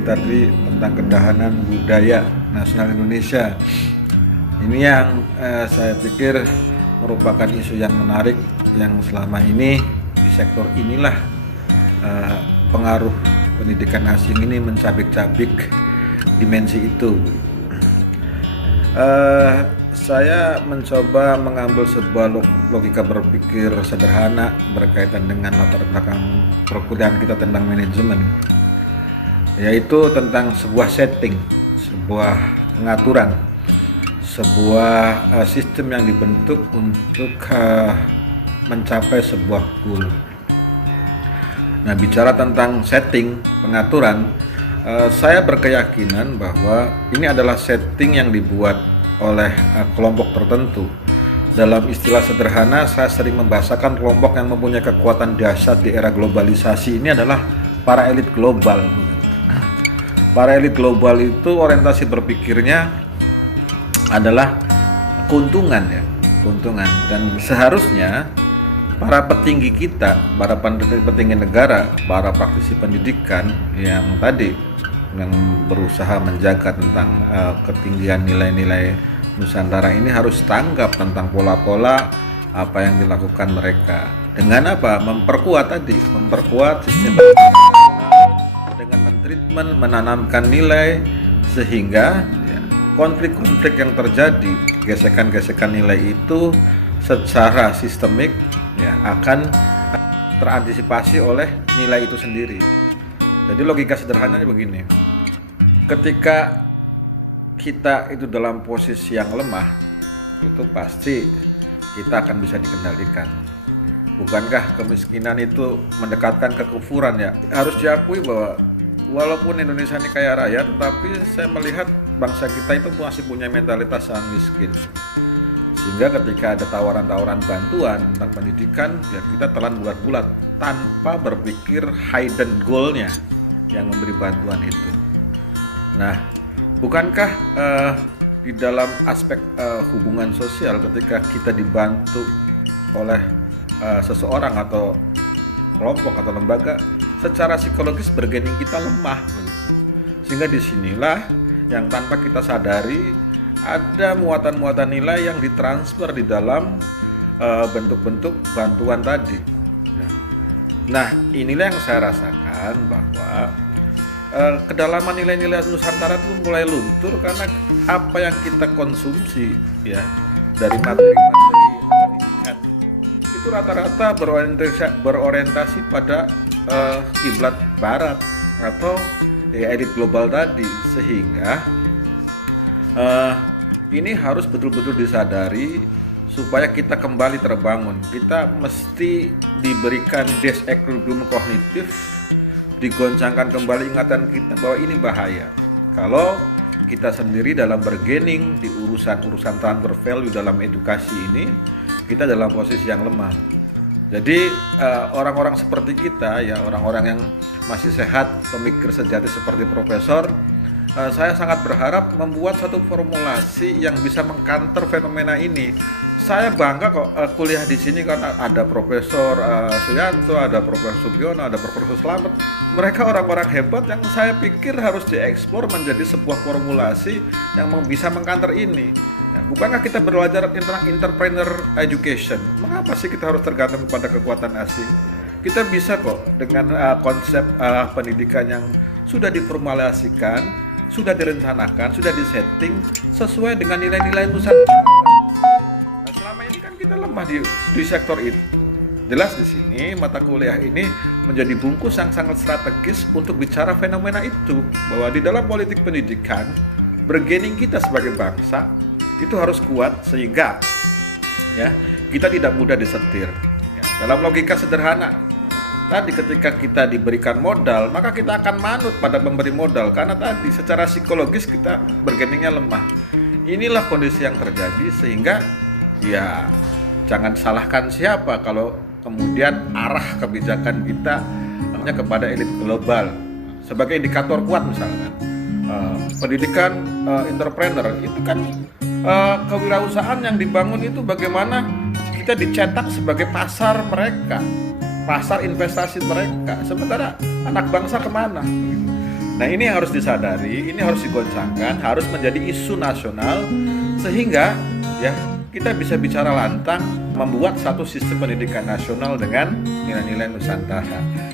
tadi tentang kedahanan budaya nasional Indonesia. Ini yang saya pikir merupakan isu yang menarik yang selama ini di sektor inilah pengaruh pendidikan asing ini mencabik-cabik dimensi itu. Saya mencoba mengambil sebuah logika berpikir sederhana berkaitan dengan latar belakang perkuliahan kita tentang manajemen, yaitu tentang sebuah setting, sebuah pengaturan, sebuah sistem yang dibentuk untuk mencapai sebuah goal. Nah, bicara tentang setting, pengaturan, saya berkeyakinan bahwa ini adalah setting yang dibuat oleh kelompok tertentu. Dalam istilah sederhana, saya sering membahasakan kelompok yang mempunyai kekuatan dahsyat di era globalisasi ini adalah para elit global. Para elit global itu orientasi berpikirnya adalah keuntungan, keuntungan. Dan seharusnya para petinggi kita, para petinggi negara, para praktisi pendidikan yang berusaha menjaga tentang ketinggian nilai-nilai Nusantara ini harus tanggap tentang pola-pola apa yang dilakukan mereka. Dengan apa? Memperkuat sistem dengan mentreatment, menanamkan nilai sehingga konflik-konflik yang terjadi, gesekan-gesekan nilai itu secara sistemik akan terantisipasi oleh nilai itu sendiri. Jadi logika sederhananya begini, ketika kita itu dalam posisi yang lemah, itu pasti kita akan bisa dikendalikan. Bukankah kemiskinan itu mendekatkan kekufuran ya? Harus diakui bahwa walaupun Indonesia ini kaya raya, tetapi saya melihat bangsa kita itu masih punya mentalitas sangat miskin. Sehingga ketika ada tawaran-tawaran bantuan tentang pendidikan, ya kita telan bulat-bulat tanpa berpikir hidden goal-nya yang memberi bantuan itu. Nah, bukankah di dalam aspek hubungan sosial ketika kita dibantu oleh seseorang atau kelompok atau lembaga, secara psikologis bargaining kita lemah, sehingga disinilah yang tanpa kita sadari ada muatan-muatan nilai yang ditransfer di dalam bentuk-bentuk bantuan tadi. Nah, inilah yang saya rasakan bahwa kedalaman nilai-nilai Nusantara itu mulai luntur karena apa yang kita konsumsi dari materi-materi pendidikan itu rata-rata berorientasi pada kiblat barat atau elit global tadi, sehingga ini harus betul-betul disadari supaya kita kembali terbangun. Kita mesti diberikan disequilibrium kognitif, digoncangkan kembali ingatan kita bahwa ini bahaya. Kalau kita sendiri dalam bargaining di urusan-urusan transfer value dalam edukasi ini, kita dalam posisi yang lemah. Jadi orang-orang seperti kita, orang-orang yang masih sehat, pemikir sejati seperti profesor, saya sangat berharap membuat satu formulasi yang bisa mengcounter fenomena ini. Saya bangga kok kuliah di sini karena ada Profesor Suyanto, ada Profesor Sugiono, ada Profesor Slamet. Mereka orang-orang hebat yang saya pikir harus dieksplor menjadi sebuah formulasi yang bisa mengcounter ini. Bukankah kita belajar tentang entrepreneur education? Mengapa sih kita harus tergantung kepada kekuatan asing? Kita bisa kok dengan konsep pendidikan yang sudah diformulasikan, sudah direncanakan, sudah disetting sesuai dengan nilai-nilai Nusantara. Nah, selama ini kan kita lemah di sektor itu. Jelas di sini mata kuliah ini menjadi bungkus yang sangat strategis untuk bicara fenomena itu, bahwa di dalam politik pendidikan, bargaining kita sebagai bangsa itu harus kuat sehingga kita tidak mudah disetir. Dalam logika sederhana tadi, ketika kita diberikan modal, maka kita akan manut pada pemberi modal karena tadi secara psikologis kita bargainingnya lemah. Inilah kondisi yang terjadi, sehingga jangan salahkan siapa kalau kemudian arah kebijakan kita hanya kepada elit global sebagai indikator kuat. Misalnya pendidikan entrepreneur itu kan kewirausahaan yang dibangun itu bagaimana kita dicetak sebagai pasar mereka, pasar investasi mereka, sementara anak bangsa kemana? Nah, ini yang harus disadari, ini harus digoncangkan, harus menjadi isu nasional sehingga ya kita bisa bicara lantang membuat satu sistem pendidikan nasional dengan nilai-nilai Nusantara.